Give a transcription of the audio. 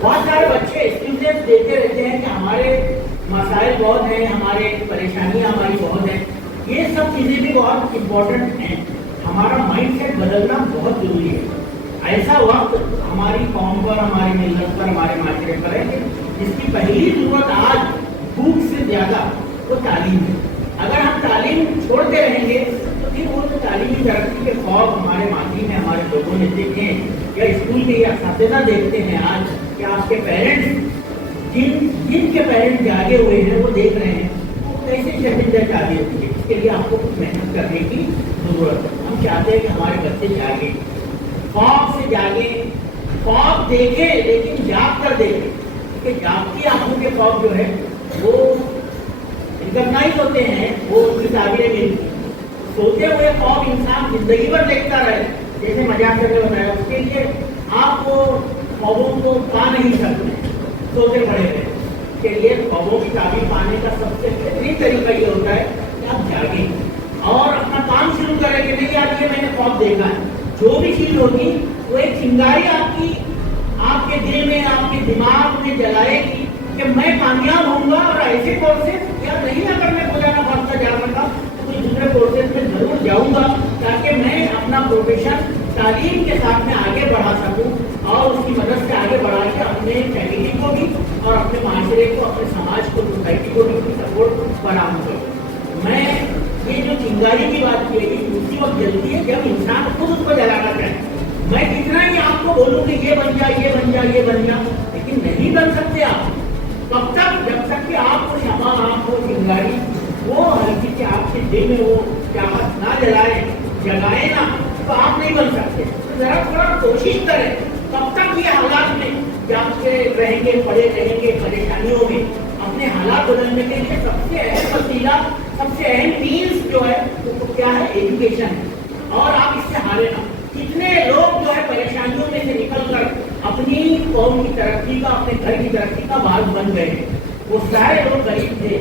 بہت سارے بچے اسٹوڈنٹس دیکھتے رہتے ہیں کہ ہمارے مسائل بہت ہیں, ہمارے پریشانیاں ہماری بہت ہیں. یہ سب چیزیں بھی بہت امپورٹنٹ ہیں. ہمارا مائنڈ سیٹ بدلنا بہت ضروری ہے. ایسا وقت ہماری قوم پر, ہماری ملت پر, ہمارے معاشرے پر ہے کہ جس کی پہلی ضرورت آج بھوک سے زیادہ وہ تعلیم ہے. اگر ہم تعلیم چھوڑتے رہیں گے تو پھر وہ تعلیمی ترقی کے خواب ہمارے ماضی میں ہمارے لوگوں نے دیکھے ہیں, یا اسکول کے یا اساتذہ دیکھتے ہیں آج کہ آپ کے پیرنٹس جن کے پیرنٹس جاگے ہوئے ہیں وہ دیکھ رہے ہیں وہ کیسے شرمندہ شادی ہوتی ہے. اس کے لیے آپ کو کچھ محنت کرنے کی ضرورت ہے. ہم چاہتے ہیں کہ ہمارے بچے جاگے, خواب سے جاگے, خواب دیکھے لیکن جاگ کر دیکھے. کہ جاگتی آنکھوں کے خواب جو ہے وہ ریکگنائز ہوتے ہیں, وہ ان کی تعبیریں ملتی ہیں. سوتے ہوئے خواب انسان زندگی بھر دیکھتا رہے, جیسے مذاق کر کے بتایا, اس کے لیے آپ کو خوابوں کو پا نہیں سکتے, سوتے پڑے رہے. اس کے لیے خوابوں کی تعبیر پانے کا سب سے بہترین طریقہ یہ ہوتا ہے کہ آپ جاگیں اور اپنا کام شروع کریں کہ نہیں یار یہ میں نے خواب دیکھا ہے. جو بھی چیز ہوگی وہ ایک چنگاری آپ کے دل میں, آپ کے دماغ میں جلائے گی کہ میں کامیاب ہوں گا, اور ایسے کورسز یا نہیں اگر میں گزارنا پڑتا جا سکتا تو کوئی دوسرے کورسز میں ضرور جاؤں گا تاکہ میں اپنا پروفیشن تعلیم کے ساتھ میں آگے بڑھا سکوں اور اس کی مدد سے آگے بڑھا کے اپنے فیملی کو بھی اور اپنے معاشرے کو, اپنے سماج کو, سوسائٹی کو بھی سپورٹ فراہم کروں. میں یہ جو چنگاری کی بات کی ہے اسی وقت جلتی ہے جب انسان خود اس کو جلانا چاہے. میں کتنا ہی آپ کو بولوں کہ یہ بن جا, یہ بن جا, یہ بن جا, لیکن نہیں بن سکتے آپ کب تک, جب تک کہ آپ کو شمع, آپ کو چنگاری وہ ہلکی سے آپ کے دل میں وہ چاہت نہ جگائے نا, تو آپ نہیں بن سکتے. ذرا تھوڑا کوشش کریں. تب تک یہ حالات میں جب سے رہیں گے, پڑے رہیں گے پریشانیوں میں, اپنے حالات بدلنے کے لیے سب سے اہم وسیلہ, سب سے اہم مینس جو ہے وہ کیا ہے, ایجوکیشن ہے. اور آپ اس سے ہارے نا. کتنے لوگ جو ہے پریشانیوں میں سے نکل کر اپنی قوم کی ترقی کا, اپنے گھر کی ترقی کا باعث بن گئے ہیں. وہ سارے لوگ غریب تھے,